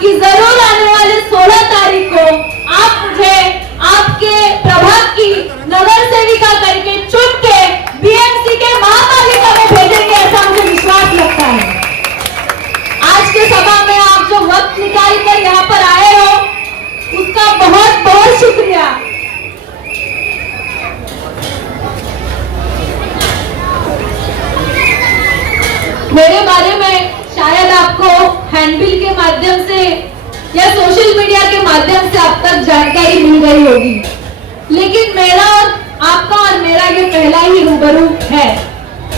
कि जरूर आने वाले 16 तारीख को आप मुझे आपके प्रभाग की नगर सेविका करके चुन के बीएमसी के महापालिका में भेजेंगे, ऐसा मुझे विश्वास लगता है। आज के सभा में आप जो वक्त निकाल कर यहाँ पर आए हो उसका बहुत बहुत शुक्रिया। मेरे बारे में शायद आपको हैंडबिल के माध्यम से या सोशल मीडिया के माध्यम से अब तक जानकारी मिल गई होगी, लेकिन मेरा और आपका और मेरा ये पहला ही रूबरू है।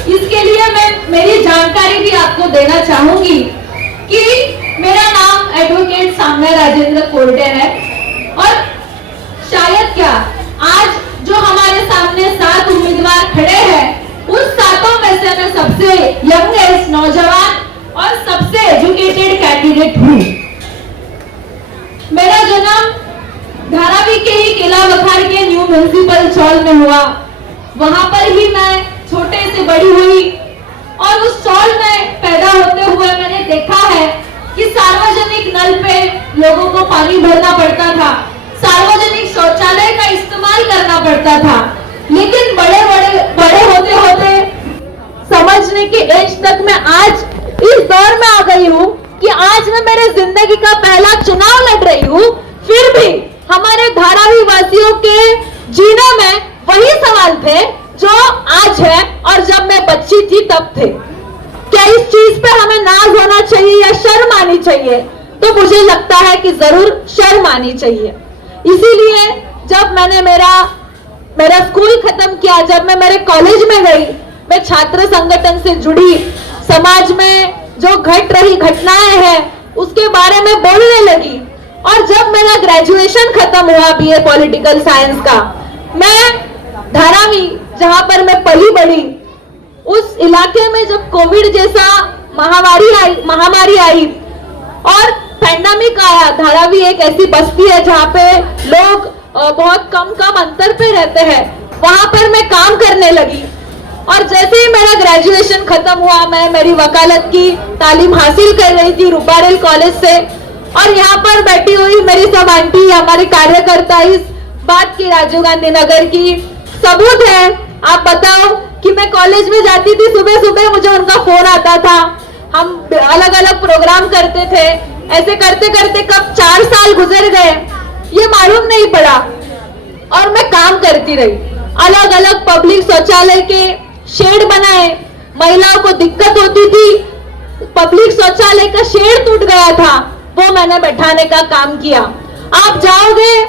इसके लिए मैं मेरी जानकारी भी आपको देना चाहूंगी कि मेरा नाम एडवोकेट साम्या राजेंद्र कोरडे है और शायद क्या आज जो हमारे सामने 7 उम्मीदवार खड़े हैं उस 7 में से मैं सबसे यंगेस्ट नौजवान और सबसे एजुकेटेड कैंडिडेट हूँ। मेरा जन्म धारावी के ही किला बखार के न्यू म्युनिसिपल चौल में हुआ। वहां पर ही मैं छोटे से बड़ी हुई और उस चौल में पैदा होते हुए मैंने देखा है कि सार्वजनिक नल पे लोगों को पानी भरना पड़ता था, सार्वजनिक शौचालय का इस्तेमाल करना पड़ता था, लेकिन बड़े होते होते समझने की एज तक मैं आज इस दौर में आ गई हूँ कि आज मैं मेरे जिंदगी का पहला चुनाव लड़ रही हूँ। फिर भी हमारे धारावी वासियों के जीने में वही सवाल थे जो आज है और जब मैं बच्ची थी तब थे। क्या इस चीज पे हमें नाज होना चाहिए या शर्म आनी चाहिए? तो मुझे लगता है कि जरूर शर्म आनी चाहिए। इसीलिए जब मैंने मेरा स्कूल खत्म किया, जब मैं मेरे कॉलेज में गई, मैं छात्र संगठन से जुड़ी, समाज में जो घट रही घटनाएं हैं उसके बारे में बोलने लगी। और जब मेरा ग्रेजुएशन खत्म हुआ बीए पॉलिटिकल साइंस का, मैं धारावी जहां पर मैं पली बड़ी उस इलाके में जब कोविड जैसा महामारी आई और पैंडेमिक आया, धारावी एक ऐसी बस्ती है जहां पे लोग बहुत कम अंतर पे रहते हैं, वहां पर मैं काम करने लगी। और जैसे ही मेरा ग्रेजुएशन खत्म हुआ, मैं मेरी वकालत की तालीम हासिल कर रही थी रुपारेल कॉलेज से, और यहाँ पर बैठी हुई मेरी सब आंटी, हमारे कार्यकर्ता इस बात की राजीव गांधी नगर की सबूत है। आप बताओ कि मैं कॉलेज में जाती थी, सुबह सुबह मुझे उनका फोन आता था, हम अलग अलग प्रोग्राम करते थे। ऐसे करते करते कब 4 साल गुजर गए ये मालूम नहीं पड़ा और मैं काम करती रही। अलग अलग पब्लिक शौचालय के शेड बनाए, महिलाओं को दिक्कत होती थी, पब्लिक शौचालय का शेड टूट गया था, वो मैंने बैठाने का काम किया। आप जाओगे,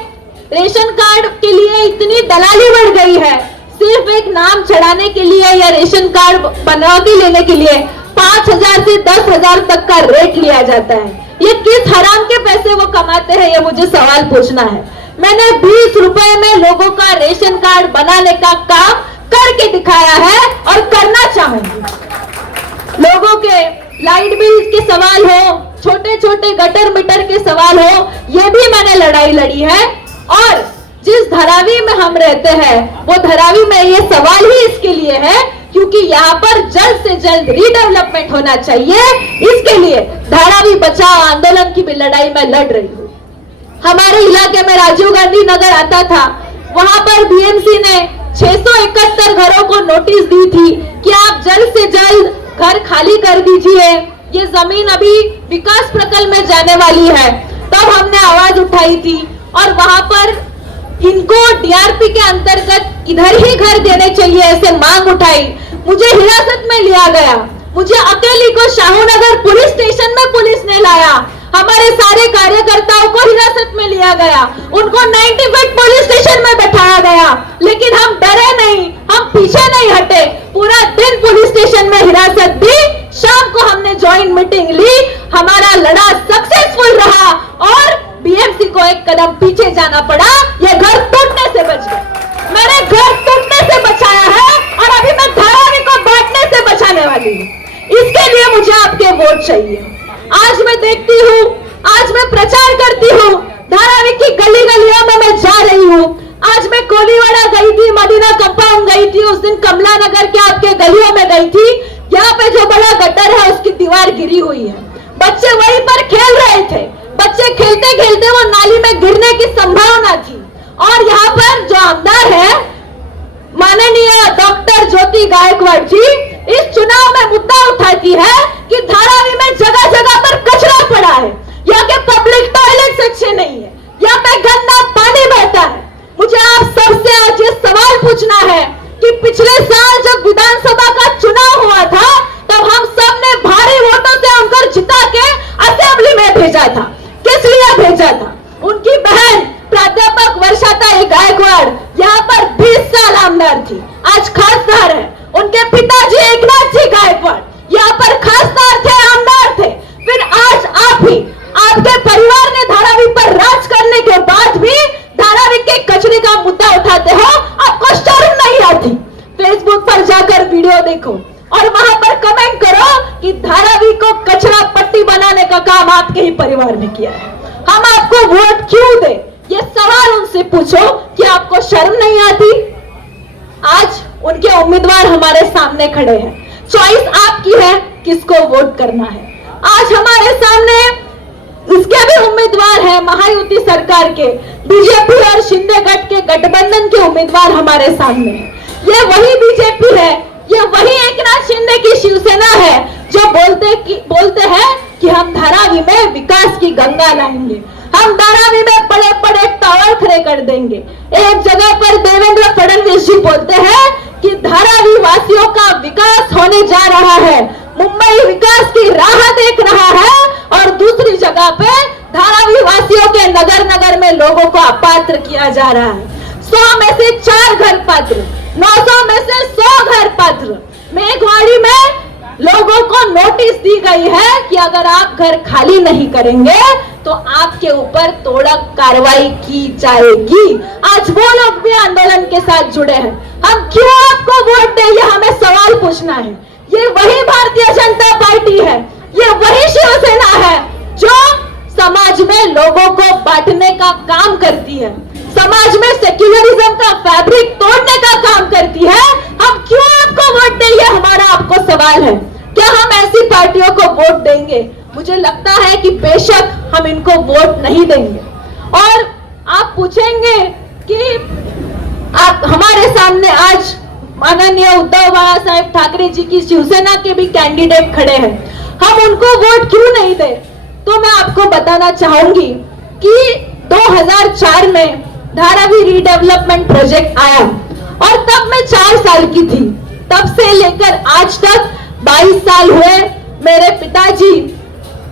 रेशन कार्ड के लिए इतनी दलाली बढ़ गई है, सिर्फ एक नाम चढ़ाने के लिए या रेशन कार्ड बनवाती लेने के लिए 5,000 से 10,000 तक का रेट लिया जाता है। ये किस हराम के पैसे वो कमाते हैं, ये मुझे सवाल पूछना है। मैंने 20 रुपए में लोगों का रेशन कार्ड बनाने का काम करके दिखाया है और करना चाहूंगी। लोगों के लाइट बिल के सवाल हो, छोटे छोटे गटर मीटर के सवाल हो, ये भी मैंने लड़ाई लड़ी है। और जिस धारावी में हम रहते हैं वो धारावी में ये सवाल ही इसके लिए है क्योंकि यहाँ पर जल्द से जल्द रीडेवलपमेंट होना चाहिए। इसके लिए धारावी बचाओ आंदोलन की भी लड़ाई में लड़ रही हूँ। हमारे इलाके में राजीव गांधी नगर आता था, वहां पर बीएमसी ने 671 घरों को नोटिस दी थी कि आप जल्द से जल्द घर खाली कर दीजिए, ये जमीन अभी विकास प्रकल्प में जाने वाली है। तब हमने आवाज उठाई थी और वहां पर इनको डीआरपी के अंतर्गत इधर ही घर देने चाहिए ऐसे मांग उठाई। मुझे हिरासत में लिया गया, मुझे अकेली को शाहूनगर पुलिस स्टेशन में पुलिस ने लाया, हमारे सारे कार्यकर्ताओं को हिरासत में लिया गया, उनको 95 पुलिस स्टेशन में बैठाया गया, लेकिन हम डरे नहीं, हम पीछे नहीं हटे। पूरा दिन पुलिस स्टेशन में हिरासत दी, शाम को हमने ज्वाइंट मीटिंग ली, हमारा लड़ा सक्सेसफुल रहा और बीएमसी को एक कदम पीछे जाना पड़ा। ये घर टूटने से बच गए। मैंने घर टूटने से बचाया है और अभी मैं धारावी को बांटने से बचाने वाली हूँ। इसके लिए मुझे आपके वोट चाहिए। आज मैं देखती हूँ, आज मैं प्रचार करती हूँ, धारावी की गली गलियों में मैं जा रही हूँ। आज मैं कोलीवाड़ा गई थी, मदीना कंपाउंड गई थी, उस दिन कमला नगर के आपके गलियों में गई थी। यहाँ पे जो बड़ा गटर है उसकी दीवार गिरी हुई है, बच्चे वहीं पर खेल रहे थे, गायकवाड़ जी इस चुनाव में मुद्दा उठाती है कि धारावी में जगह जगह पर कचरा पड़ा है, यहाँ के पब्लिक टॉयलेट सेक्शन नहीं है, यहाँ पे गंदा पानी बहता है। मुझे आप सबसे आज ये सवाल पूछना है कि पिछले साल जब विधानसभा का चुनाव हुआ था तब हम सब ने भारी वोटों से उनको जिता के असेंबली में भेजा था। किस लिए भेजा था? उनकी बहन प्राध्यापक वर्षाताई गायकवाड़ यहाँ पर 20 साल आमदार थी, आज खासदार है। उनके पिताजी एकनाथ जी गायकवाड़ यहाँ पर खासदार थे, आमदार थे। फिर आज आप ही, आपके परिवार ने धारावी पर राज करने के बाद भी धारावी के कचरे का मुद्दा उठाते हो, आपको शर्म नहीं आती? फेसबुक पर जाकर वीडियो देखो और वहां पर कमेंट करो कि धारावी को कचरा पट्टी बनाने का काम आपके ही परिवार ने किया है, हम आपको वोट क्यों दे? ये सवाल उनसे पूछो कि आपको शर्म नहीं आती? आज उनके उम्मीदवार हमारे सामने खड़े हैं, चॉइस आपकी है किसको वोट करना है। आज हमारे सामने इसके भी उम्मीदवार हैं, महायुति सरकार के बीजेपी और शिंदे गठ के गठबंधन के उम्मीदवार हमारे सामने हैं। ये वही बीजेपी है, ये वही एकनाथ शिंदे की शिवसेना है जो बोलते हैं कि हम धारावी में विकास की गंगा लाएंगे, हम धारावी में बड़े बड़े टावर खड़े कर देंगे। एक जगह पर देवेंद्र फडणवीस जी बोलते हैं कि धारावी वासियों का विकास होने जा रहा है, मुंबई विकास की राह देख रहा है, और दूसरी जगह पे धारावी वासियों के नगर नगर में लोगों को अपात्र किया जा रहा है। 100 में से 4 घर पात्र, 900 में से 100 घर पात्र। मेघवाड़ी में लोगों को नोटिस दी गई है कि अगर आप घर खाली नहीं करेंगे तो आपके ऊपर तोड़क कार्रवाई की जाएगी। आज वो लोग भी आंदोलन के साथ जुड़े हैं। हम क्यों आपको वोट दें, ये हमें सवाल पूछना है। ये वही भारतीय जनता पार्टी है, ये वही शिवसेना है जो समाज में लोगों को बांटने का काम करती है, समाज में सेक्युलरिज्म का फैब्रिक तोड़ने का काम करती है। हम क्यों आपको वोट दें, ये हमारा आपको सवाल है। क्या हम ऐसी पार्टियों को वोट देंगे? मुझे लगता है कि बेशक हम इनको वोट नहीं देंगे। और आप पूछेंगे कि आप हमारे सामने आज माननीय उद्धव बाला साहेब ठाकरे जी की शिवसेना के भी कैंडिडेट खड़े हैं, हम उनको वोट क्यों नहीं दे? तो मैं आपको बताना चाहूंगी कि 2004 में धारावी रीडेवलपमेंट प्रोजेक्ट आया और तब मैं 4 साल की थी। तब से लेकर आज तक 22 साल हुए। मेरे पिताजी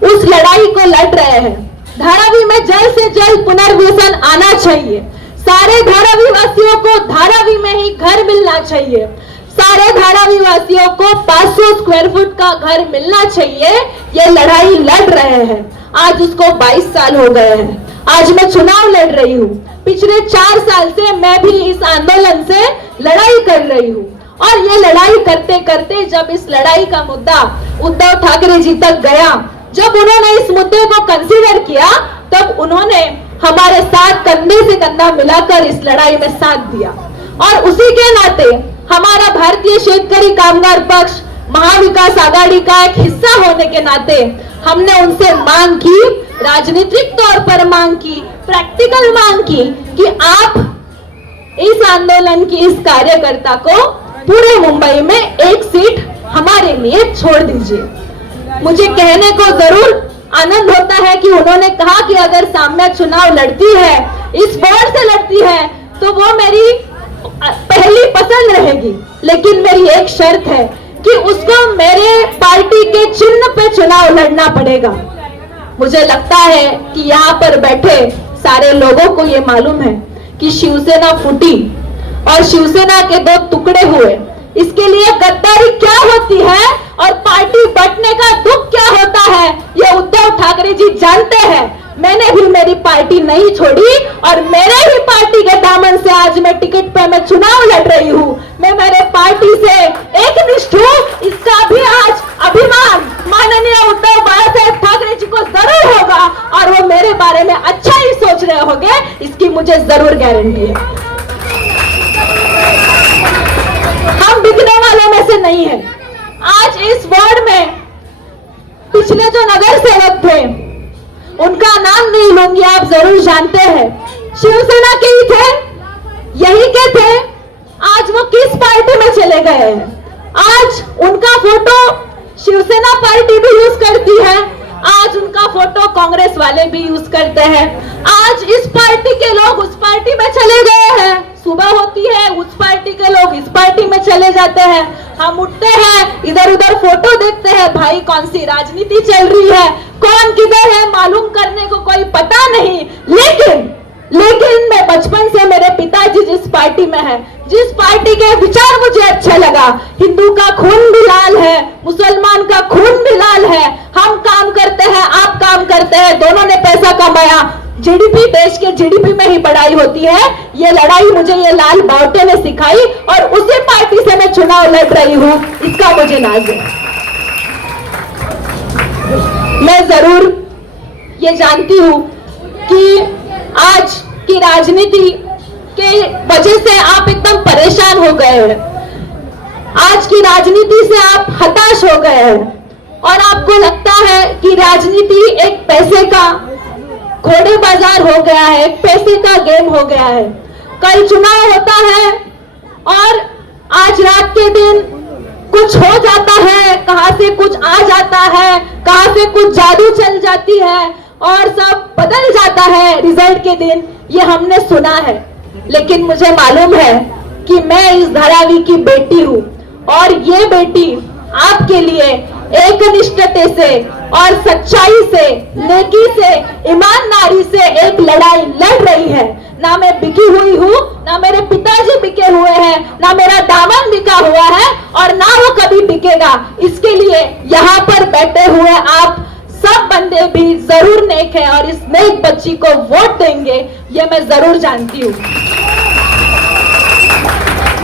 उस लड़ाई को लड़ रहे हैं। धारावी में जल्द से जल्द पुनर्वसन आना चाहिए। सारे धारावी वासियों को धारावी में ही घर मिलना चाहिए। सारे धारावी वासियों को 500 स्क्वायर फुट का घर मिलना चाहिए। ये लड़ाई लड़ रहे हैं। आज उसको 22 साल हो गए हैं। आज मैं चुनाव लड़ रही हूँ। पिछले 4 साल से मैं भी इस आंदोलन से लड़ाई कर रही हूँ। और ये लड़ाई करते करते जब इस लड़ाई का मुद्दा उद्धव ठाकरे जी तक गया, जब उन्होंने इस मुद्दे को कंसीडर किया, तब उन्होंने हमारे साथ कंधे से कंधा मिलाकर इस लड़ाई में साथ दिया। और उसी के नाते हमारा भारतीय शेतकरी कामगार पक्ष महाविकास आघाड़ी का एक हिस्सा होने के नाते हमने उनसे मांग की, राजनीतिक तौर पर मांग की, प्रैक्टिकल मांग की कि आप इस आंदोलन की इस कार्यकर्ता को पूरे मुंबई में एक सीट हमारे लिए छोड़ दीजिए। मुझे कहने को जरूर आनंद होता है कि उन्होंने कहा कि अगर साम्या चुनाव लड़ती है, इस वार्ड से लड़ती है, तो वो मेरी पहली पसंद रहेगी, लेकिन मेरी एक शर्त है कि उसको मेरे पार्टी के चिन्ह पे चुनाव लड़ना पड़ेगा। मुझे लगता है कि यहाँ पर बैठे सारे लोगों को ये मालूम है कि शिवसेना फूटी और शिवसेना के 2 टुकड़े हुए। इसके लिए गद्दारी क्या होती है और पार्टी बंटने का दुख क्या होता है, ये उद्धव ठाकरे जी जानते हैं। मैंने भी मेरी पार्टी नहीं छोड़ी और मेरे ही पार्टी के दामन से आज मैं टिकट पे मैं चुनाव लड़ रही हूँ। मैं मेरे पार्टी से एकनिष्ठ हूँ। इसका भी आज अभिमान माननीय उद्धव बाला साहेब ठाकरे जी को जरूर होगा और वो मेरे बारे में अच्छा ही सोच रहे होंगे, इसकी मुझे जरूर गारंटी है। हम बिकने वालों में से नहीं है। आज इस वार्ड में पिछले जो नगर सेवक थे, उनका नाम नहीं लूंगी, आप जरूर जानते हैं, शिवसेना के ही थे, यही के थे। आज वो किस पार्टी में चले गए हैं? आज उनका फोटो शिवसेना पार्टी भी यूज करती है, आज उनका फोटो कांग्रेस वाले भी यूज करते हैं। आज इस पार्टी के लोग उस पार्टी में चले गए हैं, सुबह होती है उस पार्टी के लोग इस पार्टी में चले जाते हैं। हम उठते हैं, इधर उधर फोटो देखते हैं, भाई कौन सी राजनीति चल रही है, कौन किधर है मालूम करने को कोई पता नहीं। लेकिन मैं बचपन से, मेरे पिताजी जिस पार्टी में है, जिस पार्टी के विचार मुझे अच्छे लगा, हिंदू का खून भी लाल है, मुसलमान का खून भी लाल है, हम काम करते हैं, आप काम करते हैं, दोनों ने पैसा कमाया, जीडीपी, देश के जीडीपी में ही बढ़ाई होती है। ये लड़ाई मुझे ये लाल बावटे ने सिखाई और उसी पार्टी से मैं चुनाव लड़ रही हूं, इसका मुझे नाज है। मैं जरूर ये जानती हूं कि आज की राजनीति के वजह से आप एकदम परेशान हो गए हैं, आज की राजनीति से आप हताश हो गए हैं और आपको लगता है कि राजनीति एक पैसे का घोड़े बाजार हो गया है, एक पैसे का गेम हो गया है। कल चुनाव होता है और आज रात के दिन कुछ हो जाता है, कहां से कुछ आ जाता है, कहां से कुछ जादू चल जाती है और सब बदल जाता है रिजल्ट के दिन, ये हमने सुना है। लेकिन मुझे मालूम है कि मैं इस धारावी की बेटी हूं और ये बेटी आपके लिए एकनिष्ठते से और सच्चाई से, नेकी से, ईमानदारी से एक लड़ाई लड़ रही है। ना मैं बिकी हुई हूं, ना मेरे पिताजी बिके हुए हैं, ना मेरा दामन बिका हुआ है और ना वो कभी बिकेगा। इसके लिए यहाँ पर बैठे हुए आप सब बंदे भी जरूर नेक है और इस नेक बच्ची को वोट देंगे, ये मैं जरूर जानती हूँ।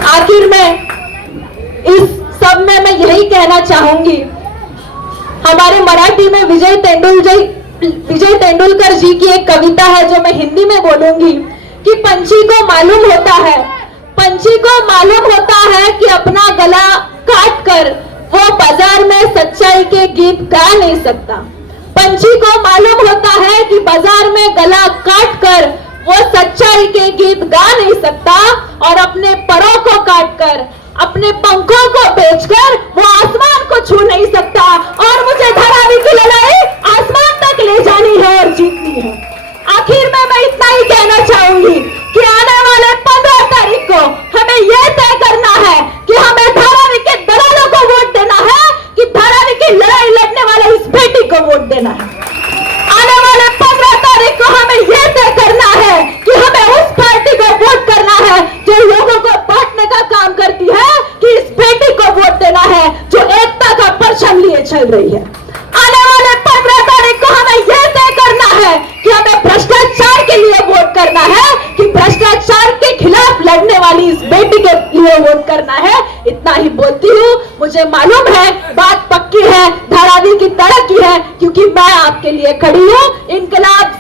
आखिर में इस सब में मैं यही कहना चाहूंगी, हमारे मराठी में विजय तेंदुलकर जी की एक कविता है जो मैं हिंदी में बोलूंगी कि पंछी को मालूम होता है, पंछी को मालूम होता है कि अपना गला काट कर वो बाजार में सच्चाई के गीत गा नहीं सकता। पंछी को मालूम होता है कि बाजार में गला काट कर वो सच्चाई के गीत गा नहीं सकता और अपने परों को काट कर, अपने पंखों को बेचकर वो आसमान को छू नहीं सकता। और मुझे धारावी की लड़ाई आसमान तक ले जानी है और जीतनी है। आखिर में मैं इतना ही कहना चाहूंगी कि आने वाले 15 तारीख को हमें यह तय करना है कि हमें धारावी के दलालों को वोट देना है कि धारावी की लड़ाई लड़ने वाले इस बेटी को वोट देना है। आने वाले 15 तारीख को हमें यह तय करना है कि हमें उस पार्टी को वोट करना है जो लोगों को बांटने का काम करती है कि इस बेटी को वोट देना है जो एकता का परचम लिए चल रही है। आने वाले 15 तारीख को हमें यह तय करना है कि हमें भ्रष्टाचार के लिए वोट करना है, कि भ्रष्टाचार के खिलाफ लड़ने वाली इस बेटी के लिए वोट करना है। इतना ही बोलती हूँ, मुझे मालूम है बात पक्की है, धारावी की तरक्की है, क्योंकि मैं आपके लिए खड़ी हूँ। इनकलाब